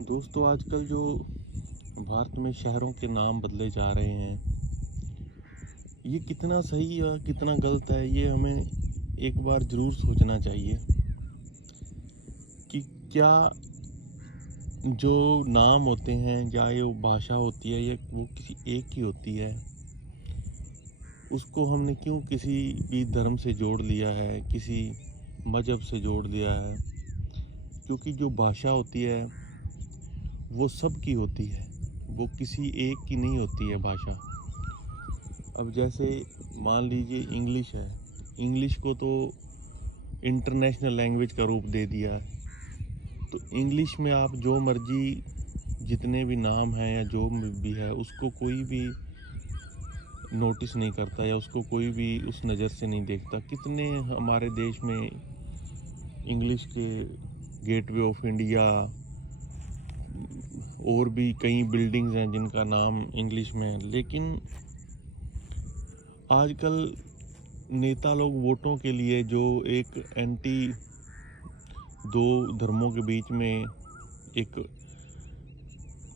दोस्तों आजकल जो भारत में शहरों के नाम बदले जा रहे हैं, ये कितना सही या कितना गलत है, ये हमें एक बार ज़रूर सोचना चाहिए कि क्या जो नाम होते हैं या ये वो भाषा होती है, ये वो किसी एक की होती है। उसको हमने क्यों किसी भी धर्म से जोड़ लिया है, किसी मज़हब से जोड़ लिया है। क्योंकि जो भाषा होती है वो सबकी होती है, वो किसी एक की नहीं होती है भाषा। अब जैसे मान लीजिए इंग्लिश है, इंग्लिश को तो इंटरनेशनल लैंग्वेज का रूप दे दिया है। तो इंग्लिश में आप जो मर्जी जितने भी नाम हैं या जो भी है, उसको कोई भी नोटिस नहीं करता या उसको कोई भी उस नज़र से नहीं देखता। कितने हमारे देश में इंग्लिश के गेटवे ऑफ इंडिया और भी कई बिल्डिंग्स हैं जिनका नाम इंग्लिश में है। लेकिन आजकल नेता लोग वोटों के लिए जो एक एंटी दो धर्मों के बीच में एक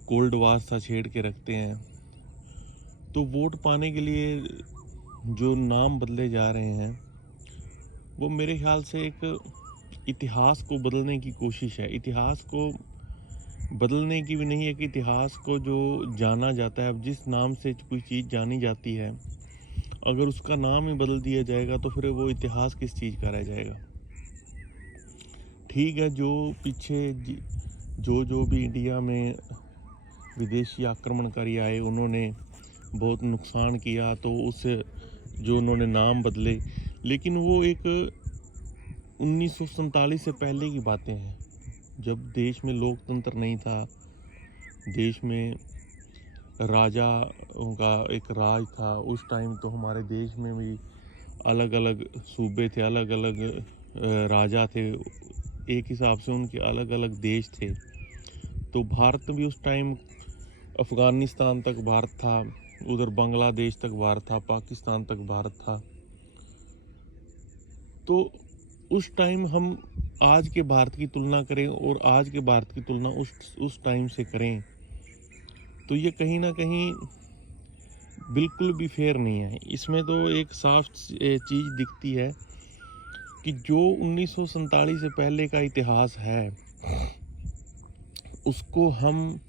कोल्ड वार सा छेड़ के रखते हैं, तो वोट पाने के लिए जो नाम बदले जा रहे हैं वो मेरे ख्याल से एक इतिहास को बदलने की कोशिश है। इतिहास को बदलने की भी नहीं है कि इतिहास को जो जाना जाता है, अब जिस नाम से कोई चीज़ जानी जाती है, अगर उसका नाम ही बदल दिया जाएगा तो फिर वो इतिहास किस चीज़ का रह जाएगा। ठीक है, जो पीछे जो भी इंडिया में विदेशी आक्रमणकारी आए, उन्होंने बहुत नुकसान किया, तो उस जो उन्होंने नाम बदले, लेकिन वो एक 1947 से पहले की बातें हैं, जब देश में लोकतंत्र नहीं था, देश में राजा का एक राज था। उस टाइम तो हमारे देश में भी अलग अलग सूबे थे, अलग अलग राजा थे, एक हिसाब से उनके अलग अलग देश थे। तो भारत भी उस टाइम अफ़गानिस्तान तक भारत था, उधर बांग्लादेश तक भारत था, पाकिस्तान तक भारत था। तो उस टाइम हम आज के भारत की तुलना करें और आज के भारत की तुलना उस टाइम से करें, तो ये कहीं ना कहीं बिल्कुल भी फेयर नहीं है। इसमें तो एक साफ चीज़ दिखती है कि जो 1947 से पहले का इतिहास है, उसको हम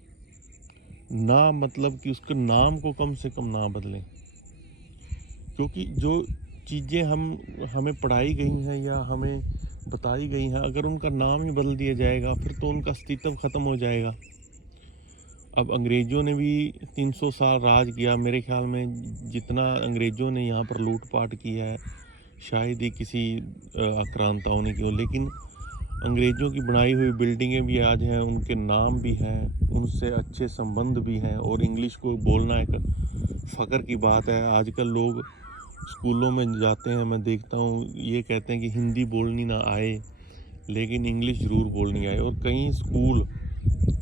ना, मतलब कि उसके नाम को कम से कम ना बदलें। क्योंकि जो चीज़ें हमें पढ़ाई गई हैं या हमें बताई गई हैं, अगर उनका नाम ही बदल दिया जाएगा फिर तो उनका अस्तित्व ख़त्म हो जाएगा। अब अंग्रेज़ों ने भी 300 साल राज किया। मेरे ख्याल में जितना अंग्रेज़ों ने यहाँ पर लूट-पाट किया है, शायद ही किसी आक्रांताओं ने की हो। लेकिन अंग्रेज़ों की बनाई हुई बिल्डिंगें भी आज हैं, उनके नाम भी हैं, उनसे अच्छे संबंध भी हैं, और इंग्लिश को बोलना एक फ़ख्र की बात है। आजकल लोग स्कूलों में जाते हैं, मैं देखता हूँ, ये कहते हैं कि हिंदी बोलनी ना आए लेकिन इंग्लिश ज़रूर बोलनी आए, और कई स्कूल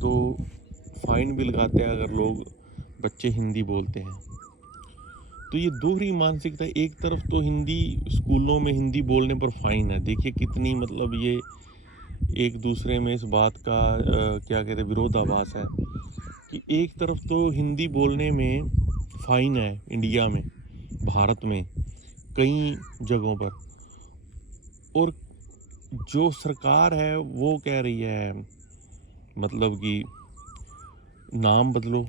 तो फ़ाइन भी लगाते हैं अगर लोग बच्चे हिंदी बोलते हैं। तो ये दोहरी मानसिकता, एक तरफ तो हिंदी स्कूलों में हिंदी बोलने पर फ़ाइन है, देखिए कितनी, मतलब ये एक दूसरे में इस बात का क्या कहते हैं, विरोधाभास है कि एक तरफ तो हिंदी बोलने में फ़ाइन है इंडिया में, भारत में कई जगहों पर, और जो सरकार है वो कह रही है मतलब कि नाम बदलो।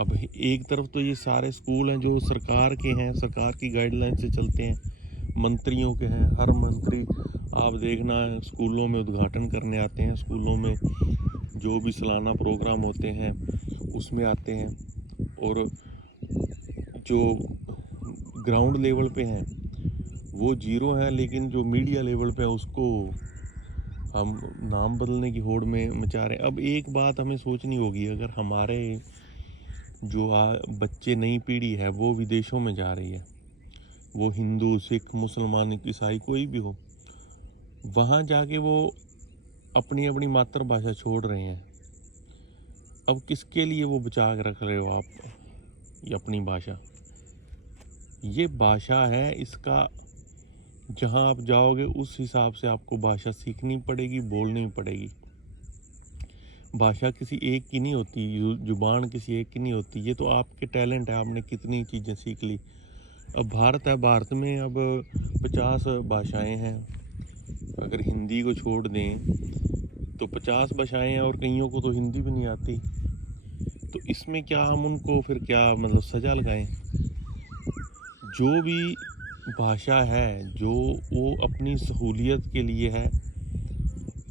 अब एक तरफ तो ये सारे स्कूल हैं जो सरकार के हैं, सरकार की गाइडलाइन से चलते हैं, मंत्रियों के हैं। हर मंत्री आप देखना स्कूलों में उद्घाटन करने आते हैं, स्कूलों में जो भी सालाना प्रोग्राम होते हैं उसमें आते हैं, और जो ग्राउंड लेवल पे हैं वो जीरो है, लेकिन जो मीडिया लेवल पे है उसको हम नाम बदलने की होड़ में मचा रहे हैं। अब एक बात हमें सोचनी होगी, अगर हमारे जो बच्चे, नई पीढ़ी है, वो विदेशों में जा रही है, वो हिंदू, सिख, मुसलमान, ईसाई कोई भी हो, वहाँ जाके वो अपनी अपनी मातृभाषा छोड़ रहे हैं। अब किसके लिए वो बचा के रख रहे हो आप ये अपनी भाषा? ये भाषा है, इसका जहाँ आप जाओगे उस हिसाब से आपको भाषा सीखनी पड़ेगी, बोलनी पड़ेगी। भाषा किसी एक की नहीं होती, जुबान किसी एक की नहीं होती। ये तो आपके टैलेंट है, आपने कितनी चीज़ें सीख ली। अब भारत है, भारत में अब 50 भाषाएं हैं। अगर हिंदी को छोड़ दें तो 50 भाषाएं हैं, और कईयों को तो हिंदी भी नहीं आती। तो इसमें क्या हम उनको फिर क्या मतलब सज़ा लगाएं? जो भी भाषा है जो वो अपनी सहूलियत के लिए है,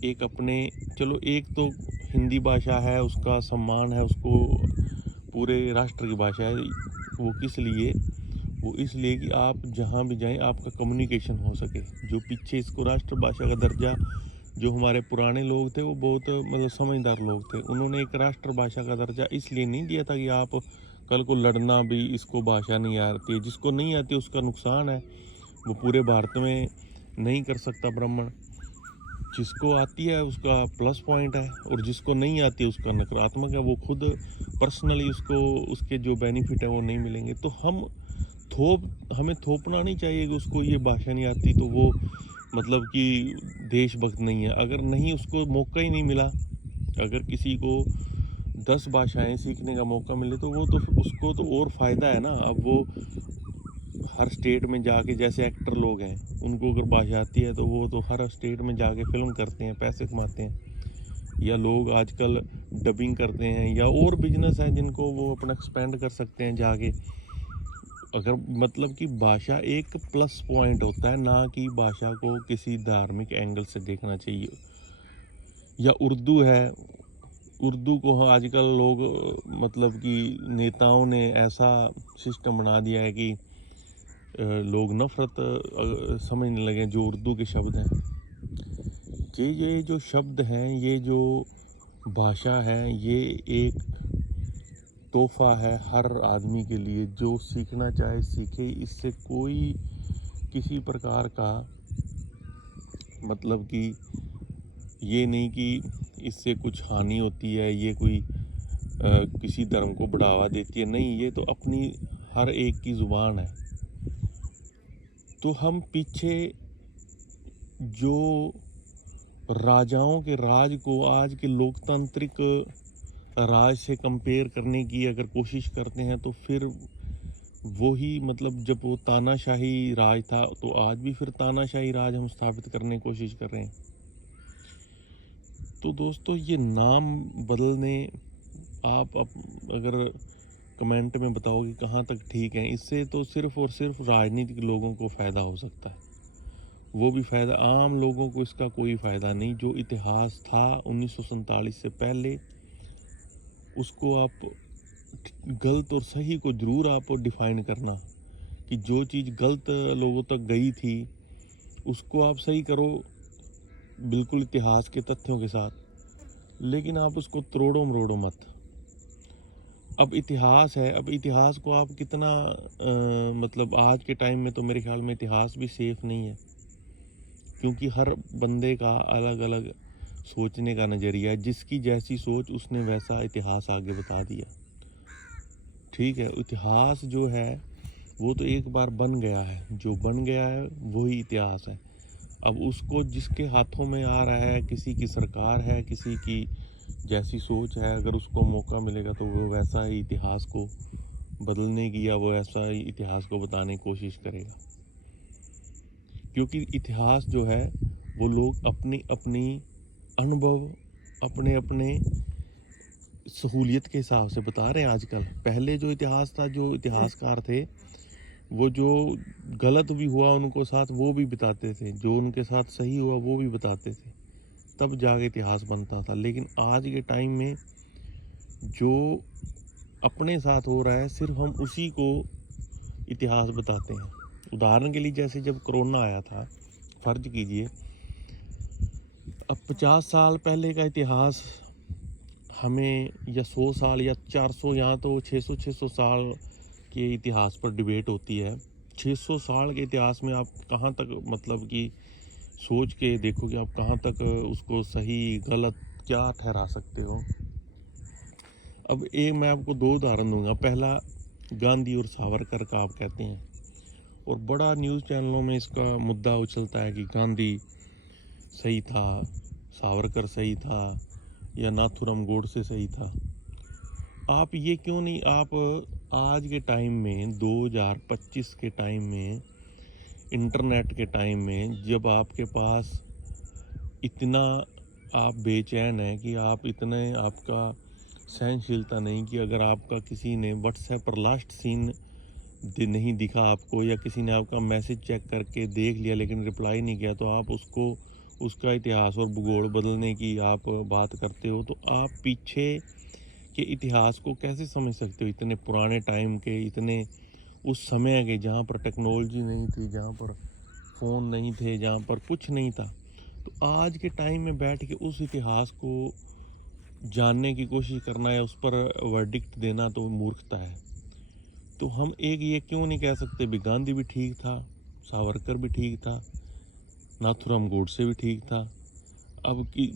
एक अपने, चलो एक तो हिंदी भाषा है, उसका सम्मान है, उसको पूरे राष्ट्र की भाषा है। वो किस लिए? वो इसलिए कि आप जहाँ भी जाएं आपका कम्युनिकेशन हो सके। जो पीछे इसको राष्ट्रभाषा का दर्जा, जो हमारे पुराने लोग थे वो बहुत मतलब समझदार लोग थे, उन्होंने एक राष्ट्रभाषा का दर्जा इसलिए नहीं दिया था कि आप कल को लड़ना भी, इसको भाषा नहीं आती, जिसको नहीं आती उसका नुकसान है, वो पूरे भारत में नहीं कर सकता ब्राह्मण। जिसको आती है उसका प्लस पॉइंट है, और जिसको नहीं आती उसका नकारात्मक है, वो खुद पर्सनली उसको उसके जो बेनिफिट है वो नहीं मिलेंगे। तो हमें थोपना नहीं चाहिए कि उसको ये भाषा नहीं आती तो वो मतलब कि देशभक्त नहीं है। अगर नहीं, उसको मौका ही नहीं मिला, अगर किसी को 10 भाषाएं सीखने का मौका मिले तो वो तो उसको तो और फ़ायदा है ना। अब वो हर स्टेट में जाके, जैसे एक्टर लोग हैं उनको अगर भाषा आती है तो वो तो हर स्टेट में जाके फिल्म करते हैं, पैसे कमाते हैं। या लोग आजकल डबिंग करते हैं, या और बिजनेस है जिनको वो अपना एक्सपेंड कर सकते हैं जाके। अगर मतलब कि भाषा एक प्लस पॉइंट होता है, ना कि भाषा को किसी धार्मिक एंगल से देखना चाहिए। या उर्दू है, उर्दू को आजकल लोग मतलब कि नेताओं ने ऐसा सिस्टम बना दिया है कि लोग नफरत समझने लगे जो उर्दू के शब्द हैं। ये जो शब्द हैं, ये जो भाषा है, ये एक तोहफा है हर आदमी के लिए। जो सीखना चाहे सीखे, इससे कोई किसी प्रकार का मतलब कि ये नहीं कि इससे कुछ हानि होती है, ये कोई किसी धर्म को बढ़ावा देती है, नहीं, ये तो अपनी हर एक की ज़ुबान है। तो हम पीछे जो राजाओं के राज को आज के लोकतांत्रिक राज से कंपेयर करने की अगर कोशिश करते हैं तो फिर वही मतलब जब वो तानाशाही राज था तो आज भी फिर तानाशाही राज हम स्थापित करने की कोशिश कर रहे हैं। तो दोस्तों, ये नाम बदलने आप अगर कमेंट में बताओ कि कहाँ तक ठीक है, इससे तो सिर्फ और सिर्फ राजनीतिक लोगों को फ़ायदा हो सकता है। वो भी फ़ायदा, आम लोगों को इसका कोई फ़ायदा नहीं। जो इतिहास था 1947 से पहले, उसको आप गलत और सही को ज़रूर आप डिफ़ाइन करना, कि जो चीज़ गलत लोगों तक गई थी उसको आप सही करो बिल्कुल इतिहास के तथ्यों के साथ, लेकिन आप उसको तोड़ो मरोड़ो मत। अब इतिहास है, अब इतिहास को आप कितना मतलब आज के टाइम में तो मेरे ख्याल में इतिहास भी सेफ़ नहीं है, क्योंकि हर बंदे का अलग अलग सोचने का नज़रिया है। जिसकी जैसी सोच उसने वैसा इतिहास आगे बता दिया। ठीक है, इतिहास जो है वो तो एक बार बन गया है, जो बन गया है वही इतिहास है। अब उसको जिसके हाथों में आ रहा है, किसी की सरकार है, किसी की जैसी सोच है, अगर उसको मौका मिलेगा तो वो वैसा ही इतिहास को बदलने की या वो ऐसा ही इतिहास को बताने की कोशिश करेगा। क्योंकि इतिहास जो है वो लोग अपनी अपनी अनुभव, अपने अपने सहूलियत के हिसाब से बता रहे हैं आजकल। पहले जो इतिहास था, जो इतिहासकार थे, वो जो गलत भी हुआ उनको साथ वो भी बताते थे, जो उनके साथ सही हुआ वो भी बताते थे, तब जाके इतिहास बनता था। लेकिन आज के टाइम में जो अपने साथ हो रहा है सिर्फ हम उसी को इतिहास बताते हैं। उदाहरण के लिए जैसे जब कोरोना आया था, फर्ज कीजिए अब 50 साल पहले का इतिहास हमें, या 100 साल या 400, यहाँ तो 600 साल के इतिहास पर डिबेट होती है। 600 साल के इतिहास में आप कहाँ तक मतलब कि सोच के देखो कि आप कहाँ तक उसको सही गलत क्या ठहरा सकते हो। अब मैं आपको 2 उदाहरण दूंगा। पहला, गांधी और सावरकर का आप कहते हैं, और बड़ा न्यूज़ चैनलों में इसका मुद्दा उछलता है कि गांधी सही था, सावरकर सही था, या नाथूराम गोडसे सही था। आप ये क्यों नहीं, आप आज के टाइम में 2025 के टाइम में, इंटरनेट के टाइम में, जब आपके पास इतना आप बेचैन हैं कि आप इतने, आपका सहनशीलता नहीं कि अगर आपका किसी ने व्हाट्सएप पर लास्ट सीन नहीं दिखा आपको, या किसी ने आपका मैसेज चेक करके देख लिया लेकिन रिप्लाई नहीं किया, तो आप उसको, उसका इतिहास और भूगोल बदलने की आप बात करते हो। तो आप पीछे के इतिहास को कैसे समझ सकते हो, इतने पुराने टाइम के, इतने उस समय के जहाँ पर टेक्नोलॉजी नहीं थी, जहाँ पर फ़ोन नहीं थे, जहाँ पर कुछ नहीं था। तो आज के टाइम में बैठ के उस इतिहास को जानने की कोशिश करना या उस पर वर्डिक्ट देना तो मूर्खता है। तो हम एक ये क्यों नहीं कह सकते भी गांधी भी ठीक था, सावरकर भी ठीक था, नाथूराम गोडसे भी ठीक था। अब की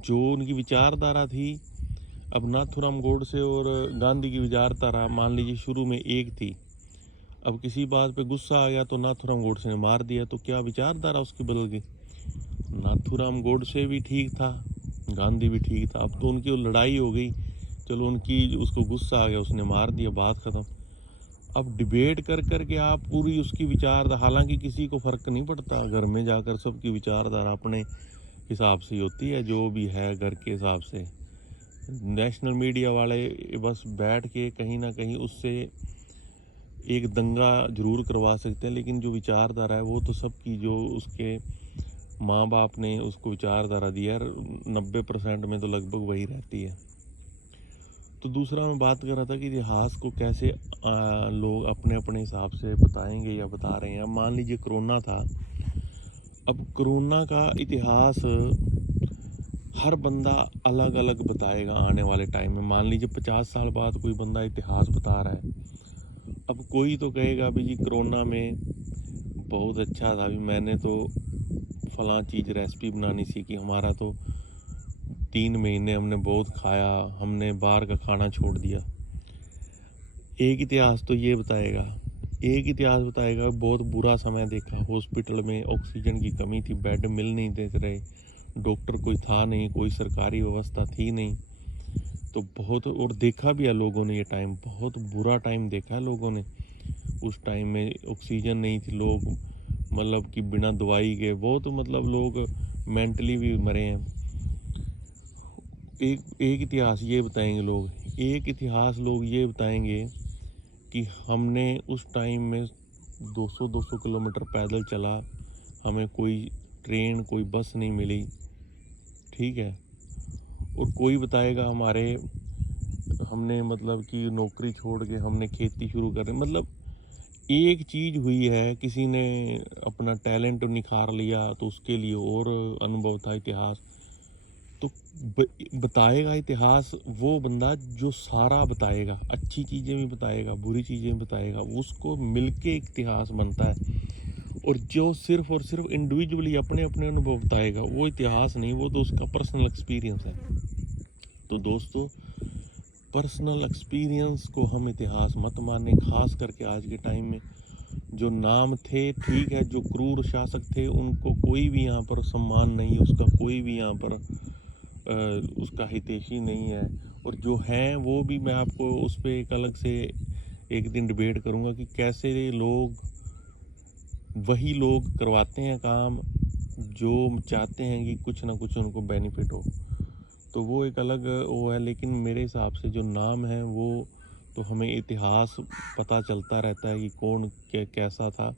जो उनकी विचारधारा थी, अब नाथूराम गोडसे और गांधी की विचारधारा मान लीजिए शुरू में एक थी, अब किसी बात पे गुस्सा आ गया तो नाथूराम गोडसे ने मार दिया, तो क्या विचारधारा उसकी बदल गई? नाथूराम गोडसे भी ठीक था, गांधी भी ठीक था, अब तो उनकी लड़ाई हो गई, चलो उनकी, उसको गुस्सा आ गया, उसने मार दिया, बात ख़त्म। अब डिबेट कर कर के आप पूरी उसकी विचार, हालांकि किसी को फ़र्क नहीं पड़ता, घर में जाकर सबकी विचारधारा अपने हिसाब से ही होती है, जो भी है घर के हिसाब से। नेशनल मीडिया वाले बस बैठ के कहीं ना कहीं उससे एक दंगा जरूर करवा सकते हैं, लेकिन जो विचारधारा है वो तो सबकी, जो उसके माँ बाप ने उसको विचारधारा दी है, 90% में तो लगभग वही रहती है। तो दूसरा मैं बात कर रहा था कि इतिहास को कैसे लोग अपने अपने हिसाब से बताएंगे या बता रहे हैं। अब मान लीजिए कोरोना था, अब कोरोना का इतिहास हर बंदा अलग अलग बताएगा आने वाले टाइम में। मान लीजिए 50 साल बाद कोई बंदा इतिहास बता रहा है, अब कोई तो कहेगा अभी जी कोरोना में बहुत अच्छा था, अभी मैंने तो फलां चीज़ रेसिपी बनानी सीखी, हमारा तो 3 महीने हमने बहुत खाया, हमने बाहर का खाना छोड़ दिया। एक इतिहास तो ये बताएगा, एक इतिहास बताएगा बहुत बुरा समय देखा, हॉस्पिटल में ऑक्सीजन की कमी थी, बेड मिल नहीं देते रहे, डॉक्टर कोई था नहीं, कोई सरकारी व्यवस्था थी नहीं, तो बहुत, और देखा भी है लोगों ने, ये टाइम बहुत बुरा टाइम देखा है लोगों ने। उस टाइम में ऑक्सीजन नहीं थी, लोग मतलब कि बिना दवाई के बहुत, मतलब लोग मेंटली भी मरे हैं। एक इतिहास ये बताएंगे लोग, एक इतिहास लोग ये बताएंगे कि हमने उस टाइम में 200-200 किलोमीटर पैदल चला, हमें कोई ट्रेन, कोई बस नहीं मिली, ठीक है। और कोई बताएगा हमारे, हमने मतलब कि नौकरी छोड़ के हमने खेती शुरू कर, मतलब एक चीज़ हुई है, किसी ने अपना टैलेंट निखार लिया तो उसके लिए और अनुभव था इतिहास। तो बताएगा इतिहास वो बंदा जो सारा बताएगा, अच्छी चीज़ें भी बताएगा, बुरी चीज़ें भी बताएगा, उसको मिलके एक इतिहास बनता है। और जो सिर्फ और सिर्फ इंडिविजुअली अपने अपने अनुभव बताएगा, वो इतिहास नहीं, वो तो उसका पर्सनल एक्सपीरियंस है। तो दोस्तों, पर्सनल एक्सपीरियंस को हम इतिहास मत माने, खास करके आज के टाइम में। जो नाम थे, ठीक है, जो क्रूर शासक थे उनको कोई भी यहाँ पर सम्मान नहीं, उसका कोई भी यहाँ पर उसका हितैषी नहीं है। और जो हैं वो भी, मैं आपको उस पर एक अलग से एक दिन डिबेट करूँगा कि कैसे लोग, वही लोग करवाते हैं काम जो चाहते हैं कि कुछ ना कुछ उनको बेनिफिट हो, तो वो एक अलग वो है। लेकिन मेरे हिसाब से जो नाम है वो तो हमें इतिहास पता चलता रहता है कि कौन कैसा था।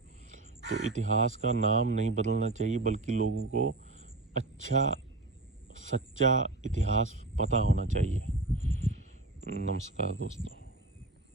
तो इतिहास का नाम नहीं बदलना चाहिए, बल्कि लोगों को अच्छा सच्चा इतिहास पता होना चाहिए। नमस्कार दोस्तों।